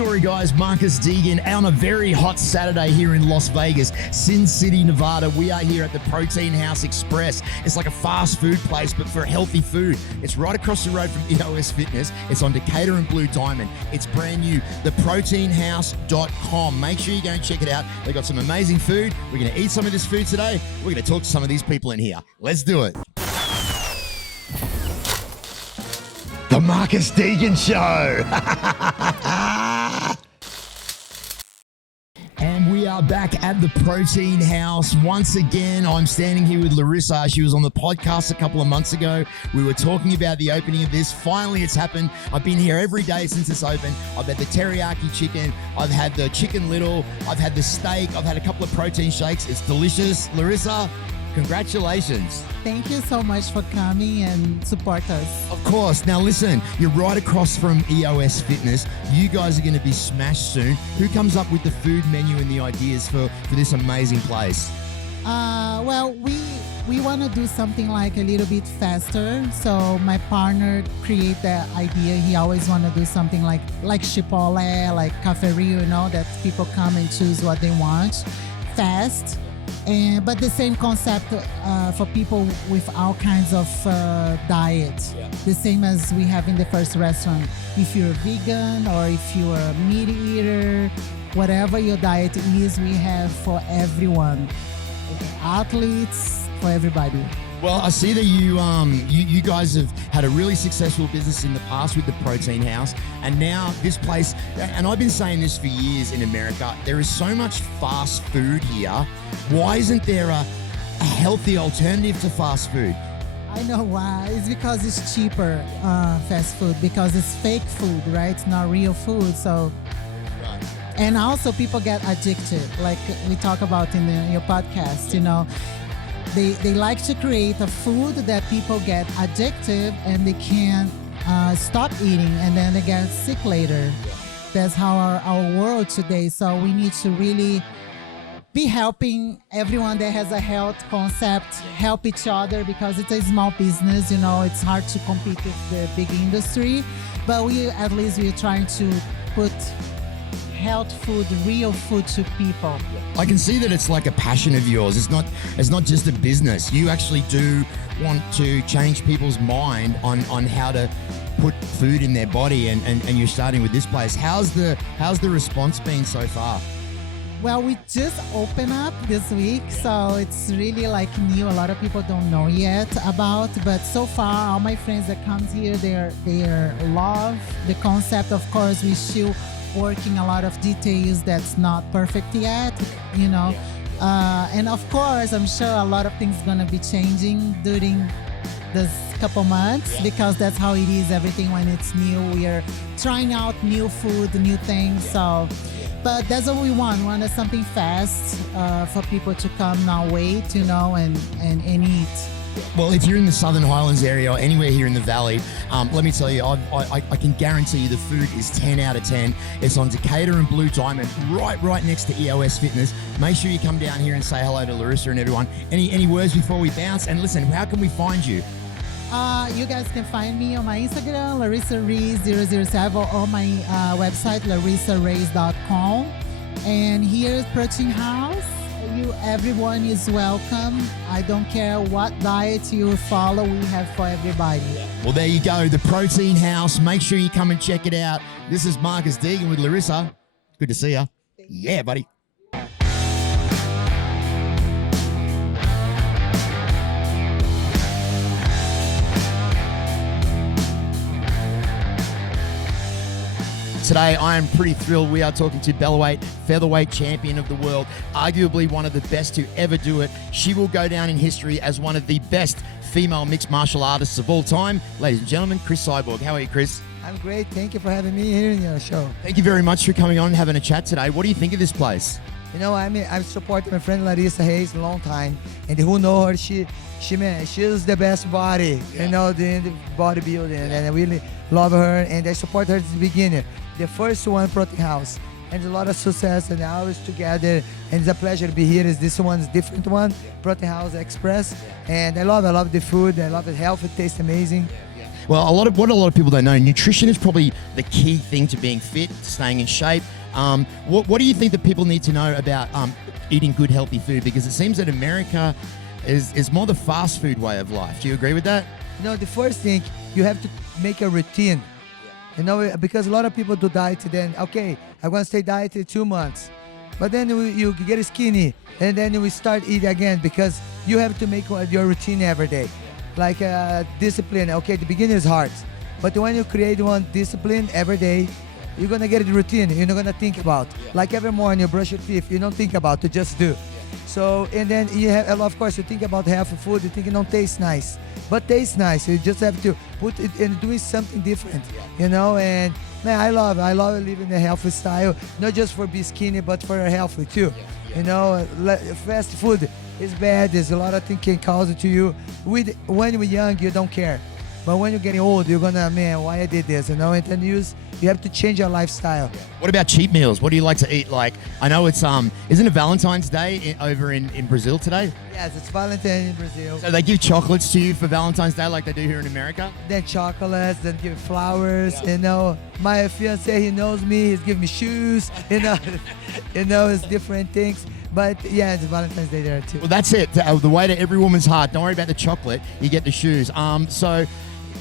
story, guys. Marcus Deegan on a very hot Saturday here in Las Vegas, Sin City, Nevada. We are here at the Protein House Express. It's like a fast food place, but for healthy food. It's right across the road from EOS Fitness. It's on Decatur and Blue Diamond. It's brand new, theproteinhouse.com. Make sure you go and check it out. They've got some amazing food. We're going to eat some of this food today. We're going to talk to some of these people in here. Let's do it. The Marcus Deegan Show. And we are back at the Protein House. Once again, I'm standing here with Larissa. She was on the podcast a couple of months ago. We were talking about the opening of this. Finally, it's happened. I've been here every day since it's opened. I've had the teriyaki chicken. I've had the chicken little. I've had the steak. I've had a couple of protein shakes. It's delicious. Larissa, congratulations. Thank you so much for coming and support us. Of course. Now listen, you're right across from EOS Fitness. You guys are going to be smashed soon. Who comes up with the food menu and the ideas for this amazing place? Well, we want to do something like a little bit faster. So my partner created that idea. He always want to do something like Chipotle, like Cafe Rio, that people come and choose what they want fast. But the same concept for people with all kinds of diet. Yeah. The same as we have in the first restaurant. If you're vegan or if you're a meat eater, whatever your diet is, we have for everyone. Athletes, for everybody. Well, I see that you guys have had a really successful business in the past with the Protein House, and now this place, and I've been saying this for years in America, there is so much fast food here. Why isn't there a healthy alternative to fast food? I know why. It's because it's cheaper, fast food, because it's fake food, right? It's not real food, so... Right. And also people get addicted, like we talk about in your podcast, They like to create a food that people get addictive and they can't stop eating, and then they get sick later. That's how our world today. So we need to really be helping everyone that has a health concept, help each other, because it's a small business, it's hard to compete with the big industry. But at least we're trying to put health food, real food to people. I can see that it's like a passion of yours. It's not just a business. You actually do want to change people's mind on how to put food in their body, and you're starting with this place. How's the response been so far? Well, we just opened up this week, so it's really new. A lot of people don't know yet about, but so far, all my friends that comes here, they love the concept. Of course, we still working a lot of details that's not perfect yet, and of course, I'm sure a lot of things gonna be changing during this couple months, because that's how it is. Everything when it's new, we are trying out new food, new things. So. But that's what we want. We want something fast for people to come now wait, and eat. Well, if you're in the Southern Highlands area or anywhere here in the Valley, let me tell you, I can guarantee you the food is 10 out of 10. It's on Decatur and Blue Diamond, right next to EOS Fitness. Make sure you come down here and say hello to Larissa and everyone. Any words before we bounce? And listen, how can we find you? You guys can find me on my Instagram, Larissa Reis 007, or on my website, larissareis.com. And here's Protein House. Everyone is welcome. I don't care what diet you follow, we have for everybody. Well, there you go, the Protein House. Make sure you come and check it out. This is Marcus Deegan with Larissa. Good to see you. Yeah, buddy. Today, I am pretty thrilled. We are talking to Bellator Featherweight Champion of the world, arguably one of the best to ever do it. She will go down in history as one of the best female mixed martial artists of all time. Ladies and gentlemen, Cris Cyborg. How are you, Cris? I'm great. Thank you for having me here in your show. Thank you very much for coming on and having a chat today. What do you think of this place? I've supported my friend Larissa Reis a long time, and who know her, she's the best body, the bodybuilding, and I really love her, and I support her since the beginning. The first one, Protein House, and a lot of success, and always together, and it's a pleasure to be here. This one's different one, Protein House Express, and I love the food, I love it, health, it tastes amazing. Well, what a lot of people don't know, nutrition is probably the key thing to being fit, staying in shape. What do you think that people need to know about eating good, healthy food? Because it seems that America is more the fast food way of life. Do you agree with that? The first thing, you have to make a routine. Because a lot of people do diet, then, okay, I'm going to stay dieted 2 months. But then you get skinny, and then we start eating again, because you have to make your routine every day. Like discipline, okay, the beginning is hard. But when you create one discipline every day, you're going to get a routine. You're not going to think about. Like every morning you brush your teeth, you don't think about, you just do. So, and then you have, of course, you think about healthy food, you think it don't taste nice. But tastes nice, you just have to put it in doing something different, and man, I love living a healthy style, not just for be skinny, but for healthy too. Fast food is bad, there's a lot of things can cause it to you. When you're young, you don't care. But when you're getting old, you're gonna, man, why I did this, and then you have to change your lifestyle. What about cheat meals? What do you like to eat? Like, I know it's isn't it Valentine's Day over in Brazil today? Yes, it's Valentine in Brazil. So they give chocolates to you for Valentine's Day like they do here in America? Then chocolates, then give flowers, My fiance, he knows me, he's giving me shoes, it's different things. But yeah, it's Valentine's Day there too. Well, that's it. The way to every woman's heart. Don't worry about the chocolate. You get the shoes. So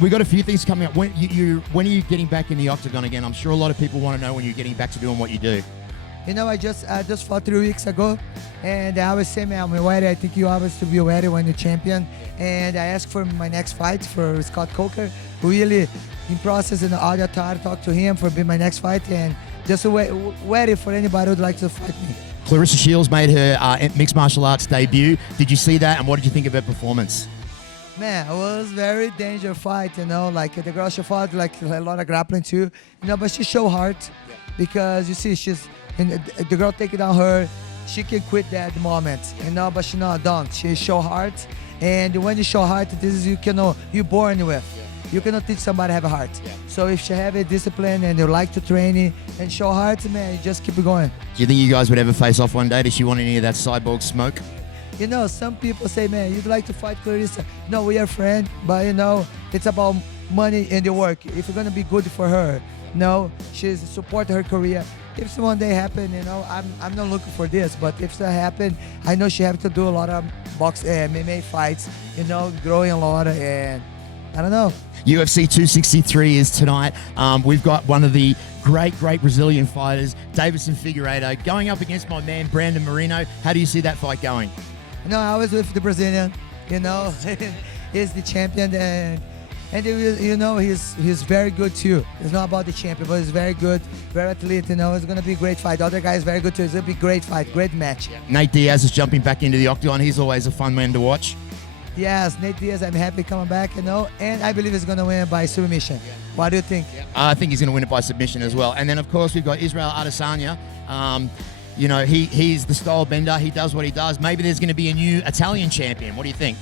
we got a few things coming up. When are you getting back in the octagon again? I'm sure a lot of people want to know when you're getting back to doing what you do. I just fought 3 weeks ago, and I was saying, man, I'm ready. I think you always to be ready when you're champion. And I asked for my next fight for Scott Coker, who really in process and audio talk to him for being my next fight, and just ready for anybody who'd like to fight me. Claressa Shields made her mixed martial arts debut. Did you see that, and what did you think of her performance? Man, it was very dangerous fight, like the girl she fought, like a lot of grappling too, but she showed heart, because you see the girl take it down her, she can quit that at the moment, but she don't. She show heart, and when you show heart, this is you're born with. You cannot teach somebody to have a heart. So if she have a discipline and you like to train and show heart, man, you just keep it going. Do you think you guys would ever face off one day? Does she want any of that Cyborg smoke? Some people say, man, you'd like to fight Claressa. No, we are friends, but it's about money and the work. If you're gonna be good for her, she's support her career. If one day happen, I'm not looking for this, but if that happen, I know she have to do a lot of MMA fights, growing a lot, and I don't know. UFC 263 is tonight. We've got one of the great Brazilian fighters, Deiveson Figueiredo, going up against my man, Brandon Moreno. How do you see that fight going? I was with the Brazilian, he's the champion, and he's very good too. It's not about the champion, but he's very good, very athlete, it's going to be a great fight. The other guy is very good too. It's going to be a great fight, great match. Nate Diaz is jumping back into the octagon. He's always a fun man to watch. Yes, Nate Diaz, I'm happy coming back, and I believe he's going to win by submission. What do you think? I think he's going to win it by submission as well. And then, of course, we've got Israel Adesanya. He's the style bender. He does what he does. Maybe there's going to be a new Italian champion. What do you think?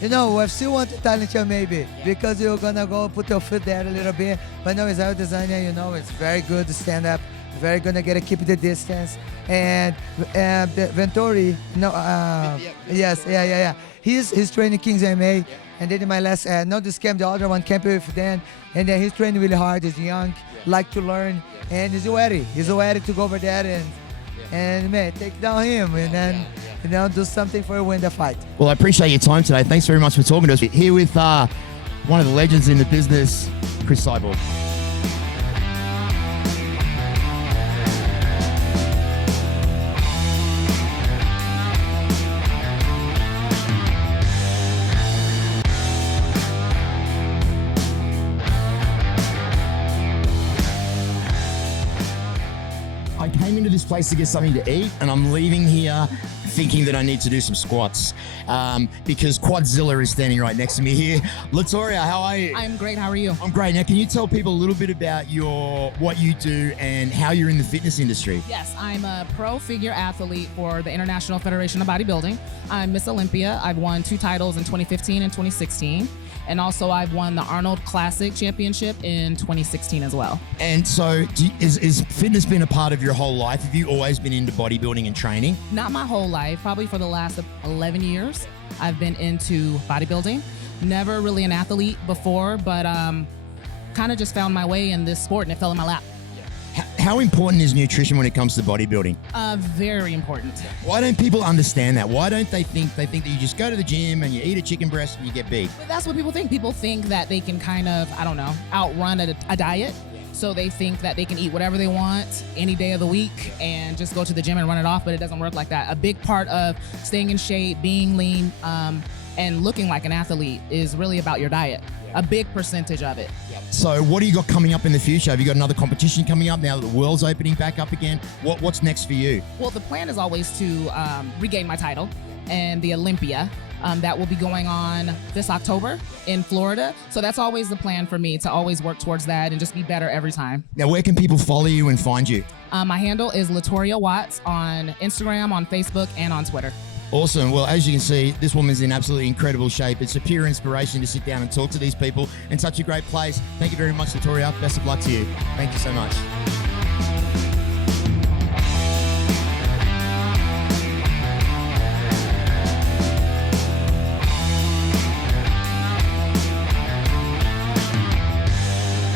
UFC want Italian champion maybe, because you're going to go put your foot there a little bit. But no, Israel Adesanya, it's very good to stand up, very going to keep the distance. And Ventori, yes. He's training Kings MMA, and then in my last, not this camp, the other one camped with Dan, and then he's training really hard. He's young, like to learn, and he's ready. He's ready to go over there and man, take down him, and then do something for win the fight. Well, I appreciate your time today. Thanks very much for talking to us. Here with one of the legends in the business, Cris Cyborg. I came into this place to get something to eat, and I'm leaving here thinking that I need to do some squats because Quadzilla is standing right next to me here. Latoria, how are you? I'm great. How are you? I'm great. Now, can you tell people a little bit about what you do and how you're in the fitness industry? Yes, I'm a pro figure athlete for the International Federation of Bodybuilding. I'm Ms Olympia. I've won 2 titles in 2015 and 2016. And also I've won the Arnold Classic Championship in 2016 as well. And so is fitness been a part of your whole life? Have you always been into bodybuilding and training? Not my whole life, probably for the last 11 years. I've been into bodybuilding. Never really an athlete before, but kind of just found my way in this sport and it fell in my lap. How important is nutrition when it comes to bodybuilding? Very important. Why don't people understand that? Why don't they think that you just go to the gym and you eat a chicken breast and you get big? But that's what people think. People think that they can kind of, I don't know, outrun a diet. So they think that they can eat whatever they want any day of the week and just go to the gym and run it off, but it doesn't work like that. A big part of staying in shape, being lean, and looking like an athlete is really about your diet. A big percentage of it. So what do you got coming up in the future? Have you got another competition coming up now that the world's opening back up again? What's next for you? Well, the plan is always to regain my title and the Olympia. That will be going on this October in Florida. So that's always the plan for me, to always work towards that and just be better every time. Now, where can people follow you and find you? My handle is Latoria Watts on Instagram, on Facebook, and on Twitter. Awesome. Well, as you can see, this woman's in absolutely incredible shape. It's a pure inspiration to sit down and talk to these people in such a great place. Thank you very much, Latoria. Best of luck to you. Thank you so much.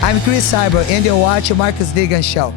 I'm Cris Cyborg, and you watch Marcus Vegan Show.